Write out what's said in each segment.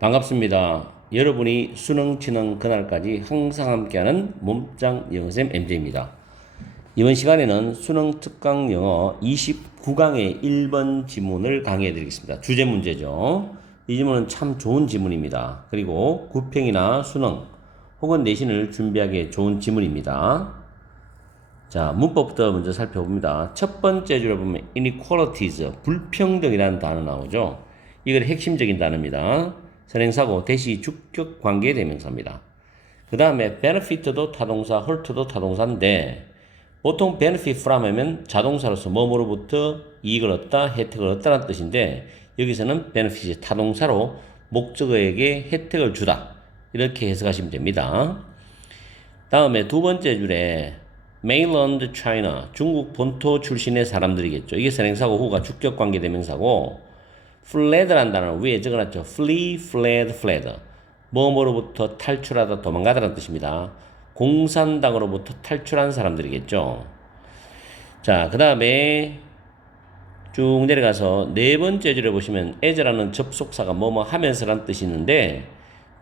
반갑습니다. 여러분이 수능 치는 그날까지 항상 함께하는 몸짱 영어쌤 MJ입니다. 이번 시간에는 수능 특강 영어 29강의 1번 지문을 강의해 드리겠습니다. 주제 문제죠. 이 지문은 참 좋은 지문입니다. 그리고 구평이나 수능 혹은 내신을 준비하기에 좋은 지문입니다. 자, 문법부터 먼저 살펴봅니다. 첫 번째 줄에 보면 inequalities, 불평등이라는 단어 나오죠. 이걸 핵심적인 단어입니다. 선행사고 대시 주격 관계 대명사입니다. 그 다음에 benefit도 타동사, hurt도 타동사인데 보통 benefit from 하면 자동사로서 뭐뭐로부터 이익을 얻다, 혜택을 얻다라는 뜻인데 여기서는 benefit이 타동사로 목적어에게 혜택을 주다 이렇게 해석하시면 됩니다. 다음에 두 번째 줄에 mainland China, 중국 본토 출신의 사람들이겠죠. 이게 선행사고 후가 주격 관계 대명사고 fled라는 단어는 위에 적어놨죠. flee, fled, fled. 뭐뭐로부터 탈출하다, 도망가다라는 뜻입니다. 공산당으로부터 탈출한 사람들이겠죠. 자, 그 다음에 쭉 내려가서 네 번째 줄에 보시면 as라는 접속사가 뭐뭐 하면서라는 뜻이 있는데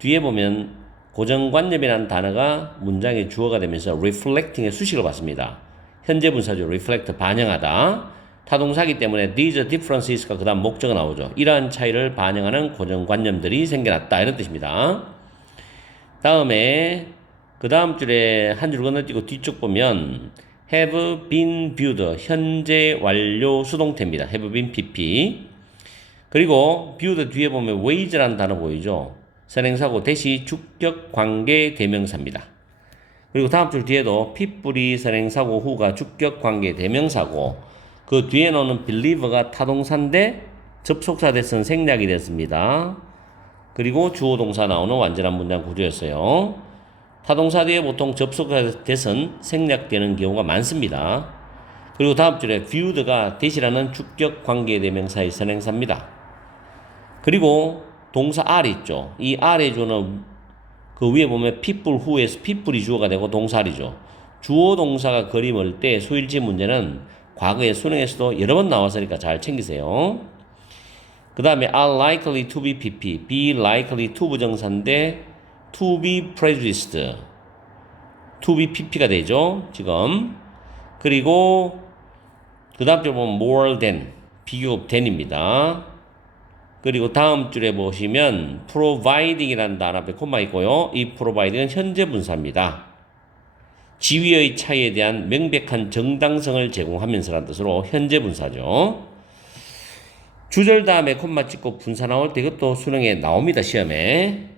뒤에 보면 고정관념이라는 단어가 문장의 주어가 되면서 reflecting의 수식을 받습니다. 현재 분사죠. reflect, 반영하다. 타동사기 때문에 these differences가 그 다음 목적어 나오죠. 이러한 차이를 반영하는 고정관념들이 생겨났다. 이런 뜻입니다. 다음에 그 다음 줄에 한 줄 건너뛰고 뒤쪽 보면 have been viewed, 현재 완료 수동태입니다. have been PP. 그리고 viewed 뒤에 보면 wage라는 단어 보이죠. 선행사고 대시 주격 관계 대명사입니다. 그리고 다음 줄 뒤에도 핏불이 선행사고 후가 주격 관계 대명사고 그 뒤에 나오는 believe가 타동사인데 접속사 대선 생략이 됐습니다. 그리고 주어 동사 나오는 완전한 문장 구조였어요. 타동사 뒤에 보통 접속사 대선 생략되는 경우가 많습니다. 그리고 다음 줄에 viewed가 대시라는 주격 관계 대명사의 선행사입니다. 그리고 동사 are 있죠. 이 are의 주어는 그 위에 보면 people who에서 people이 주어가 되고 동사 are이죠. 주어 동사가 그림을 때 소일지 문제는 과거에 수능에서도 여러 번 나왔으니까 잘 챙기세요. 그 다음에 are likely to be PP, be likely to 부정사인데 to be prejudiced, to be PP가 되죠. 지금. 그리고 그 다음 줄 보면 more than, 비교급 than입니다. 그리고 다음 줄에 보시면 providing이라는 단어 앞에 콤마 있고요. 이 providing은 현재 분사입니다. 지위의 차이에 대한 명백한 정당성을 제공하면서라는 뜻으로 현재 분사죠. 주절 다음에 콤마 찍고 분사 나올 때 이것도 수능에 나옵니다. 시험에.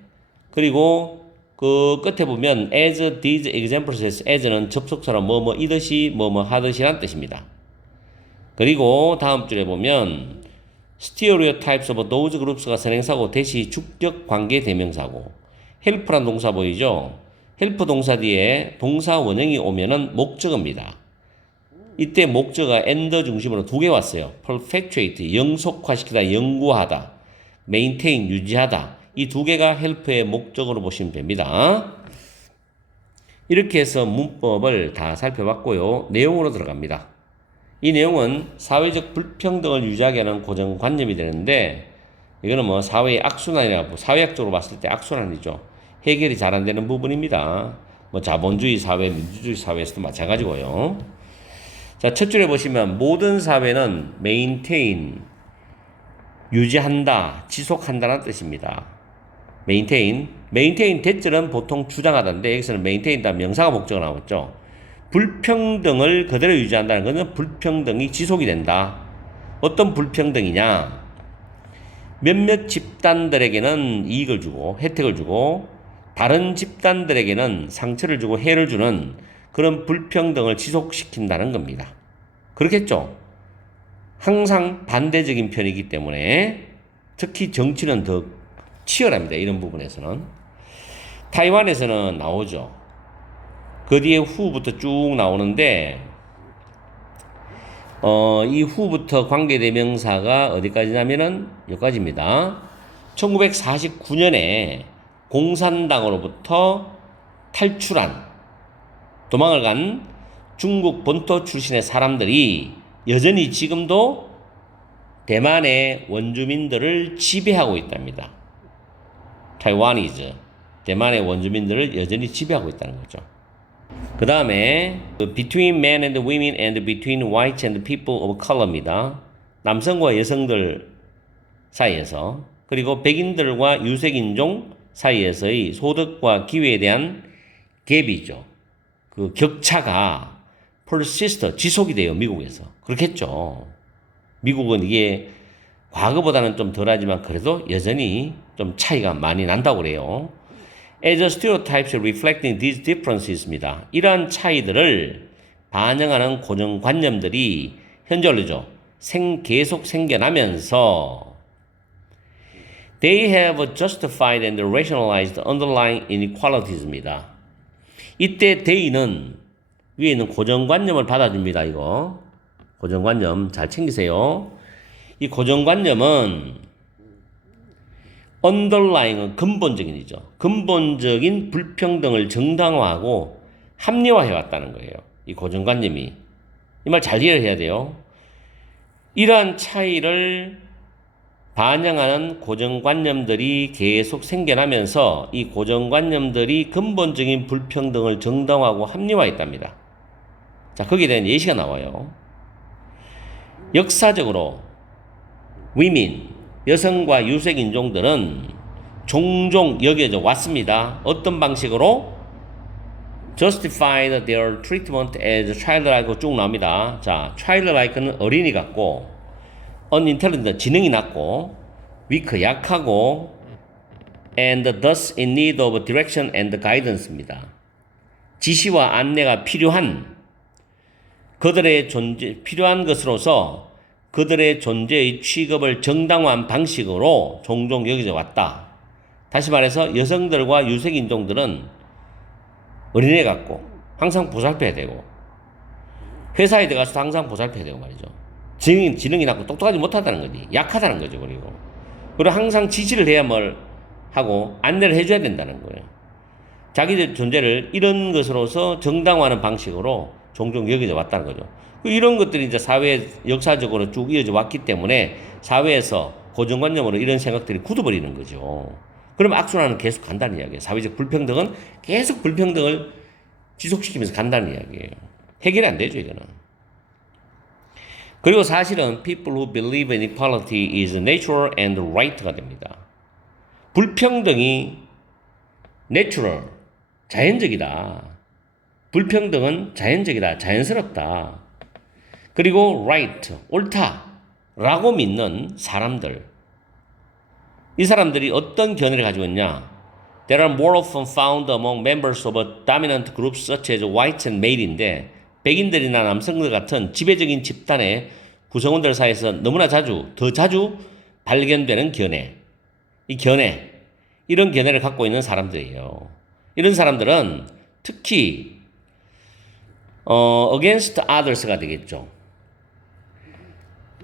그리고 그 끝에 보면 as, these examples, as는 접속사로 뭐뭐 이듯이 뭐뭐 하듯이란 뜻입니다. 그리고 다음 줄에 보면 stereotypes of those groups가 선행사고 대시 주격 관계 대명사고 help란 동사 보이죠? help 동사 뒤에 동사 원형이 오면은 목적어입니다. 이때 목적어가 and 중심으로 두 개 왔어요. perpetuate, 영속화시키다, 영구하다, maintain, 유지하다. 이 두 개가 help의 목적어로 보시면 됩니다. 이렇게 해서 문법을 다 살펴봤고요. 내용으로 들어갑니다. 이 내용은 사회적 불평등을 유지하게 하는 고정관념이 되는데 이거는 뭐 사회의 악순환이라고 사회학적으로 봤을 때 악순환이죠. 해결이 잘 안 되는 부분입니다. 뭐 자본주의 사회, 민주주의 사회에서도 마찬가지고요. 자, 첫 줄에 보시면 모든 사회는 maintain, 유지한다, 지속한다는 뜻입니다. maintain 대절은 보통 주장하다인데 여기서는 maintain 다 명사가 목적으로 나왔죠. 불평등을 그대로 유지한다는 것은 불평등이 지속이 된다. 어떤 불평등이냐? 몇몇 집단들에게는 이익을 주고 혜택을 주고 다른 집단들에게는 상처를 주고 해를 주는 그런 불평등을 지속시킨다는 겁니다. 그렇겠죠? 항상 반대적인 편이기 때문에 특히 정치는 더 치열합니다. 이런 부분에서는. 타이완에서는 나오죠. 그 뒤에 후부터 쭉 나오는데 이 후부터 관계대명사가 어디까지냐면은 여기까지입니다. 1949년에 공산당으로부터 탈출한 도망을 간 중국 본토 출신의 사람들이 여전히 지금도 대만의 원주민들을 지배하고 있답니다. Taiwanese, 대만의 원주민들을 여전히 지배하고 있다는 거죠. 그 다음에 between men and women and between whites and people of color입니다. 남성과 여성들 사이에서 그리고 백인들과 유색인종 사이에서의 소득과 기회에 대한 갭이죠. 그 격차가 persist, 지속이 돼요. 미국에서. 그렇겠죠. 미국은 이게 과거보다는 좀 덜하지만 그래도 여전히 좀 차이가 많이 난다고 그래요. As stereotypes reflecting these differences입니다. 이러한 차이들을 반영하는 고정관념들이 현재로죠. 계속 생겨나면서 They have justified and rationalized underlying inequalities입니다. 이때 they는 위에 있는 고정관념을 받아줍니다. 이거 고정관념 잘 챙기세요. 이 고정관념은 underlying은 근본적인이죠. 근본적인 불평등을 정당화하고 합리화해왔다는 거예요. 이 고정관념이. 이 말 잘 이해를 해야 돼요. 이러한 차이를 반영하는 고정관념들이 계속 생겨나면서 이 고정관념들이 근본적인 불평등을 정당화하고 합리화했답니다. 자, 거기에 대한 예시가 나와요. 역사적으로 women, 여성과 유색인종들은 종종 여겨져 왔습니다. 어떤 방식으로? justified their treatment as childlike 쭉 나옵니다. 자, childlike는 어린이 같고 unintelligent, 지능이 낮고 weak, 약하고 and thus in need of direction and guidance입니다. 지시와 안내가 필요한 것으로서 그들의 존재의 취급을 정당화한 방식으로 종종 여겨져 왔다. 다시 말해서 여성들과 유색인종들은 어린애 같고 항상 보살펴야 되고 회사에 들어가서도 항상 보살펴야 되고 말이죠. 지능이 낮고 똑똑하지 못하다는 거지. 약하다는 거죠. 그리고 항상 지시를 해야 뭘 하고 안내를 해줘야 된다는 거예요. 자기들 존재를 이런 것으로서 정당화하는 방식으로 종종 여겨져 왔다는 거죠. 이런 것들이 이제 사회에 역사적으로 쭉 이어져 왔기 때문에 사회에서 고정관념으로 이런 생각들이 굳어버리는 거죠. 그럼 악순환은 계속 간다는 이야기예요. 사회적 불평등은 계속 불평등을 지속시키면서 간다는 이야기예요. 해결이 안 되죠, 이거는. 그리고 사실은 people who believe in equality is natural and right가 됩니다. 불평등이 natural, 자연적이다. 불평등은 자연적이다, 자연스럽다. 그리고 right, 옳다라고 믿는 사람들. 이 사람들이 어떤 견해를 가지고 있냐? There are more often found among members of a dominant group such as whites and male인데 백인들이나 남성들 같은 지배적인 집단의 구성원들 사이에서 너무나 더 자주 발견되는 견해. 이런 견해를 갖고 있는 사람들이에요. 이런 사람들은 특히 against others가 되겠죠.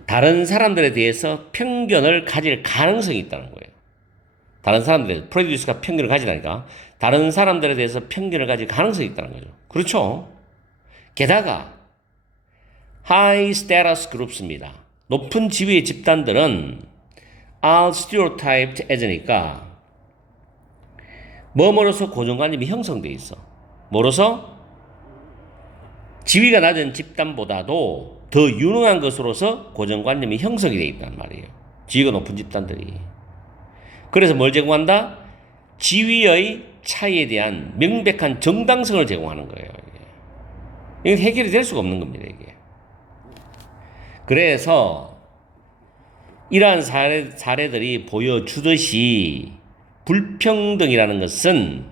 다른 사람들에 대해서 편견을 가질 가능성이 있다는 거예요. 다른 사람들에 프레주디스가 편견을 가지다니까 다른 사람들에 대해서 편견을 가질 가능성이 있다는 거죠. 그렇죠. 게다가 high status groups입니다. 높은 지위의 집단들은 are stereotyped as니까 뭐뭐로서 고정관념이 형성되어 있어. 뭐로서? 지위가 낮은 집단보다도 더 유능한 것으로서 고정관념이 형성이 되어 있단 말이에요. 지위가 높은 집단들이. 그래서 뭘 제공한다? 지위의 차이에 대한 명백한 정당성을 제공하는 거예요. 이게 해결이 될 수가 없는 겁니다. 이게. 그래서 이러한 사례들이 보여주듯이 불평등이라는 것은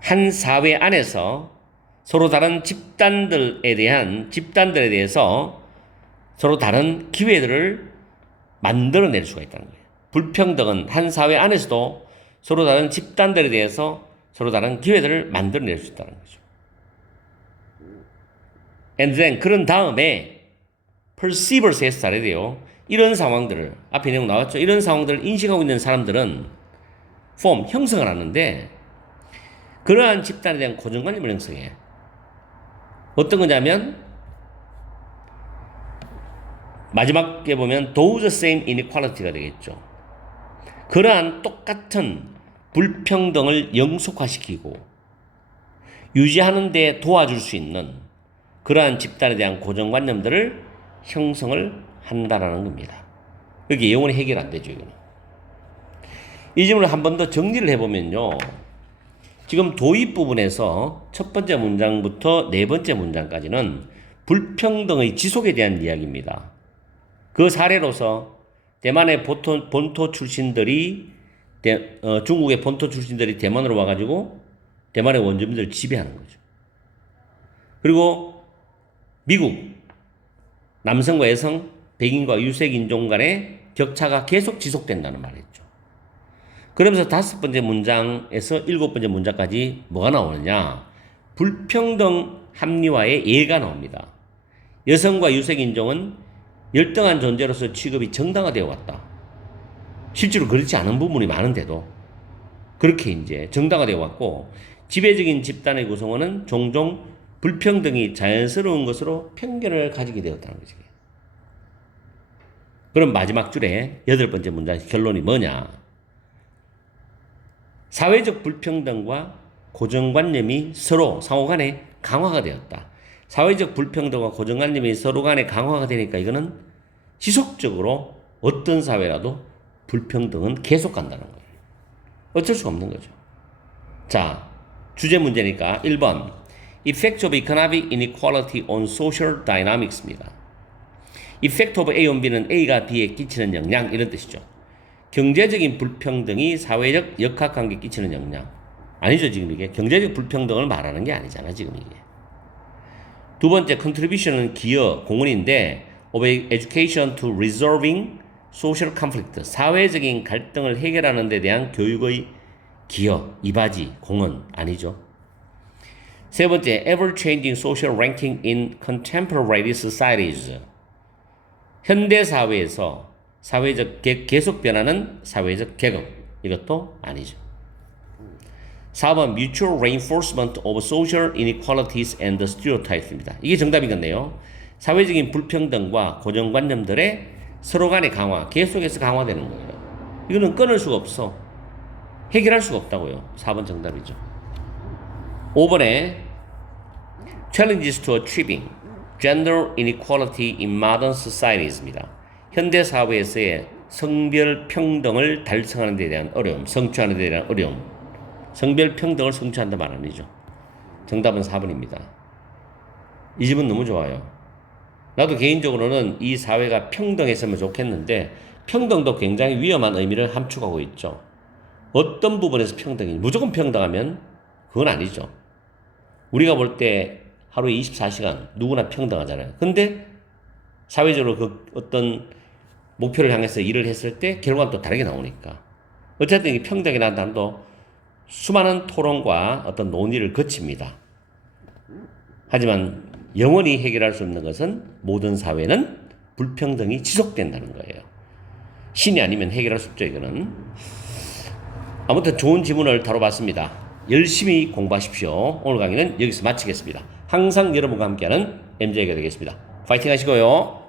한 사회 안에서 서로 다른 집단들에 대해서 서로 다른 기회들을 만들어낼 수가 있다는 거예요. 불평등은 한 사회 안에서도 서로 다른 집단들에 대해서 서로 다른 기회들을 만들어낼 수 있다는 거죠. And then 그런 다음에 perceivers에서 잘해야 이런 상황들을 앞에 내용 나왔죠. 이런 상황들을 인식하고 있는 사람들은 형성을 하는데 그러한 집단에 대한 고정관념을 형성해. 어떤 거냐면 마지막에 보면 those same inequality가 되겠죠. 그러한 똑같은 불평등을 영속화시키고 유지하는 데 도와줄 수 있는 그러한 집단에 대한 고정관념들을 형성을 한다라는 겁니다. 그게 영원히 해결 안 되죠, 이거는. 이 질문을 한 번 더 정리를 해보면요. 지금 도입 부분에서 첫 번째 문장부터 네 번째 문장까지는 불평등의 지속에 대한 이야기입니다. 그 사례로서 대만의 본토 출신들이 중국의 본토 출신들이 대만으로 와가지고 대만의 원주민들을 지배하는 거죠. 그리고 미국 남성과 여성, 백인과 유색 인종 간의 격차가 계속 지속된다는 말이죠. 그러면서 다섯 번째 문장에서 일곱 번째 문장까지 뭐가 나오느냐? 불평등 합리화의 예가 나옵니다. 여성과 유색 인종은 열등한 존재로서 취급이 정당화되어 왔다. 실제로 그렇지 않은 부분이 많은데도 그렇게 이제 정당화되어 왔고, 지배적인 집단의 구성원은 종종 불평등이 자연스러운 것으로 편견을 가지게 되었다는 거죠. 그럼 마지막 줄에 여덟 번째 문장 결론이 뭐냐? 사회적 불평등과 고정관념이 서로 상호간에 강화가 되었다. 사회적 불평등과 고정관념이 서로 간에 강화가 되니까 이거는 지속적으로 어떤 사회라도 불평등은 계속 간다는 거예요. 어쩔 수가 없는 거죠. 자, 주제 문제니까 1번 Effect of Economic Inequality on Social Dynamics입니다. Effect of A on B는 A가 B에 끼치는 영향 이런 뜻이죠. 경제적인 불평등이 사회적 역학관계에 끼치는 영향. 아니죠, 지금 이게. 경제적 불평등을 말하는 게 아니잖아, 지금 이게. 두 번째, contribution은 기여, 공헌인데 of education to resolving social conflict. 사회적인 갈등을 해결하는 데 대한 교육의 기여, 이바지, 공헌. 아니죠. 세 번째, ever-changing social ranking in contemporary societies. 현대 사회에서 사회적 계속 변하는 사회적 계급. 이것도 아니죠. 4번 mutual reinforcement of social inequalities and stereotypes입니다. 이게 정답이겠네요. 사회적인 불평등과 고정관념들의 서로 간의 강화, 계속해서 강화되는 거예요. 이거는 끊을 수가 없어. 해결할 수가 없다고요. 4번 정답이죠. 5번에 challenges to achieving gender inequality in modern societies입니다. 현대 사회에서의 성별 평등을 달성하는 데 대한 어려움, 성취하는 데 대한 어려움. 성별 평등을 성취한다 말 아니죠. 정답은 4번입니다. 이 집은 너무 좋아요. 나도 개인적으로는 이 사회가 평등했으면 좋겠는데 평등도 굉장히 위험한 의미를 함축하고 있죠. 어떤 부분에서 평등이 무조건 평등하면 그건 아니죠. 우리가 볼 때 하루에 24시간 누구나 평등하잖아요. 근데 사회적으로 그 어떤 목표를 향해서 일을 했을 때 결과는 또 다르게 나오니까. 어쨌든 이 평등이라는 단도 수많은 토론과 어떤 논의를 거칩니다. 하지만 영원히 해결할 수 없는 것은 모든 사회는 불평등이 지속된다는 거예요. 신이 아니면 해결할 수 없죠, 이거는. 아무튼 좋은 지문을 다뤄봤습니다. 열심히 공부하십시오. 오늘 강의는 여기서 마치겠습니다. 항상 여러분과 함께하는 MJ가 되겠습니다. 파이팅 하시고요.